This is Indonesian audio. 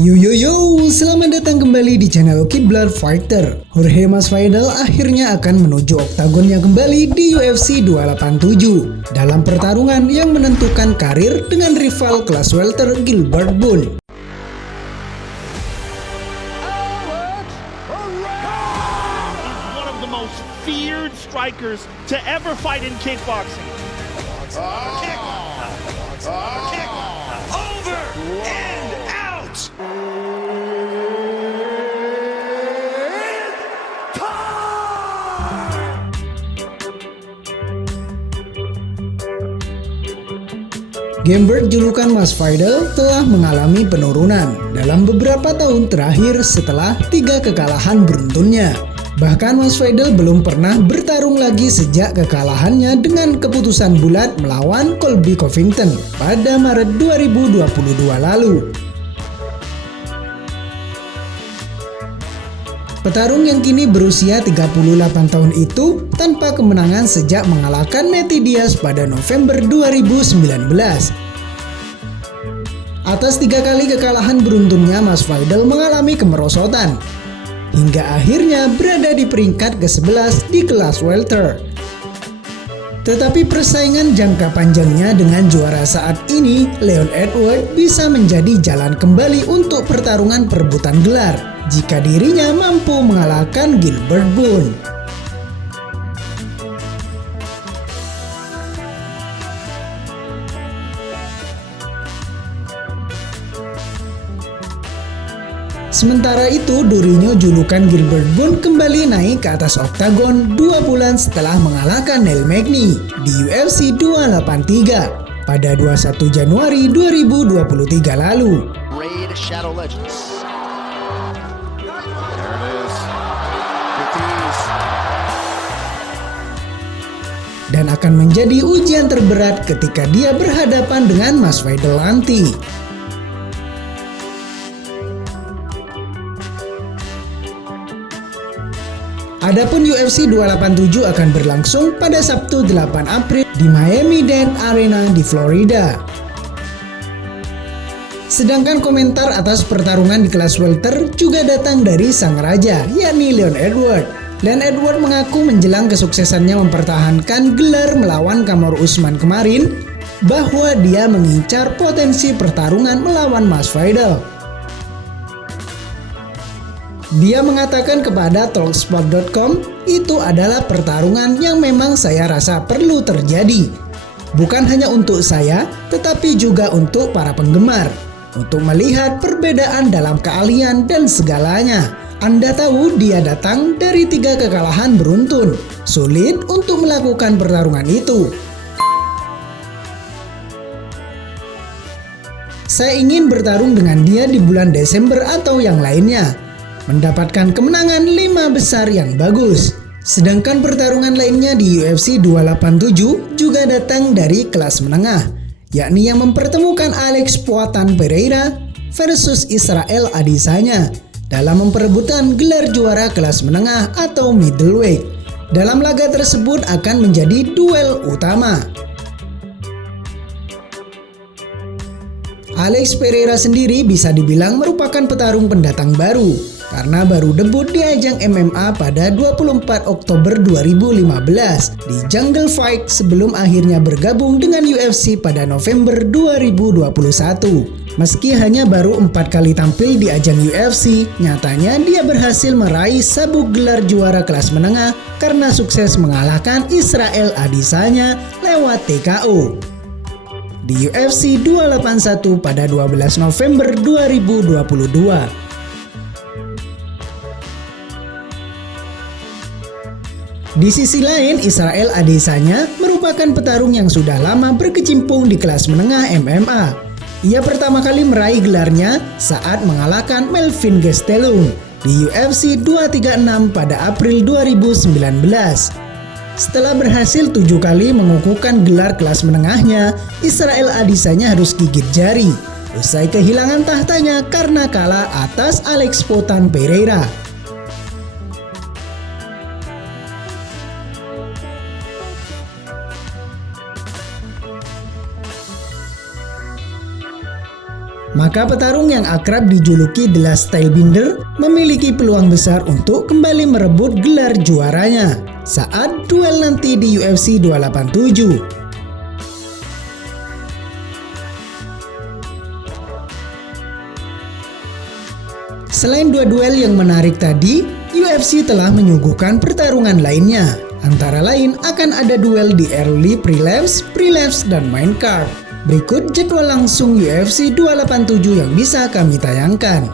Yo yo yo, selamat datang kembali di channel Kiblar Fighter. Jorge Masvidal akhirnya akan menuju oktagonnya kembali di UFC 287 dalam pertarungan yang menentukan karir dengan rival kelas welter Gilbert Burns. One of the most feared strikers to ever fight in kickboxing. Kick. Kick. Over and out. Gilbert julukan Masvidal telah mengalami penurunan dalam beberapa tahun terakhir setelah 3 kekalahan beruntunnya. Bahkan Masvidal belum pernah bertarung lagi sejak kekalahannya dengan keputusan bulat melawan Colby Covington pada Maret 2022 lalu. Petarung yang kini berusia 38 tahun itu tanpa kemenangan sejak mengalahkan Nate Diaz pada November 2019. Atas 3 kali kekalahan beruntunnya, Masvidal mengalami kemerosotan hingga akhirnya berada di peringkat ke-11 di kelas welter. Tetapi persaingan jangka panjangnya dengan juara saat ini, Leon Edwards, bisa menjadi jalan kembali untuk pertarungan perebutan gelar jika dirinya mampu mengalahkan Gilbert Burns. Sementara itu, durinya julukan Gilbert Burns kembali naik ke atas oktagon 2 bulan setelah mengalahkan Neil Magny di UFC 283 pada 21 Januari 2023 lalu. Raid Shadow Legends. Dan akan menjadi ujian terberat ketika dia berhadapan dengan Masvidal nanti. Adapun UFC 287 akan berlangsung pada Sabtu 8 April di Miami-Dade Arena di Florida. Sedangkan komentar atas pertarungan di kelas welter juga datang dari sang raja, yakni Leon Edwards. Leon Edwards mengaku menjelang kesuksesannya mempertahankan gelar melawan Kamaru Usman kemarin, bahwa dia mengincar potensi pertarungan melawan Masvidal. Dia mengatakan kepada Talksport.com, itu adalah pertarungan yang memang saya rasa perlu terjadi. Bukan hanya untuk saya, tetapi juga untuk para penggemar. Untuk melihat perbedaan dalam keahlian dan segalanya. Anda tahu dia datang dari 3 kekalahan beruntun. Sulit untuk melakukan pertarungan itu. Saya ingin bertarung dengan dia di bulan Desember atau yang lainnya. Mendapatkan kemenangan 5 besar yang bagus. Sedangkan pertarungan lainnya di UFC 287 juga datang dari kelas menengah, yakni yang mempertemukan Alex Poatan Pereira versus Israel Adesanya dalam memperebutkan gelar juara kelas menengah atau middleweight. Dalam laga tersebut akan menjadi duel utama. Alex Pereira sendiri bisa dibilang merupakan petarung pendatang baru karena baru debut di ajang MMA pada 24 Oktober 2015 di Jungle Fight sebelum akhirnya bergabung dengan UFC pada November 2021. Meski hanya baru 4 kali tampil di ajang UFC, nyatanya dia berhasil meraih sabuk gelar juara kelas menengah karena sukses mengalahkan Israel Adesanya lewat TKO di UFC 281 pada 12 November 2022. Di sisi lain, Israel Adesanya merupakan petarung yang sudah lama berkecimpung di kelas menengah MMA. Ia pertama kali meraih gelarnya saat mengalahkan Melvin Gastelum di UFC 236 pada April 2019. Setelah berhasil 7 kali mengukuhkan gelar kelas menengahnya, Israel Adesanya harus gigit jari usai kehilangan tahtanya karena kalah atas Alex Poatan Pereira. maka petarung yang akrab dijuluki The Last Stylebender memiliki peluang besar untuk kembali merebut gelar juaranya saat duel nanti di UFC 287. Selain dua duel yang menarik tadi, UFC telah menyuguhkan pertarungan lainnya. Antara lain akan ada duel di early prelims, dan main card. Berikut jadwal langsung UFC 287 yang bisa kami tayangkan.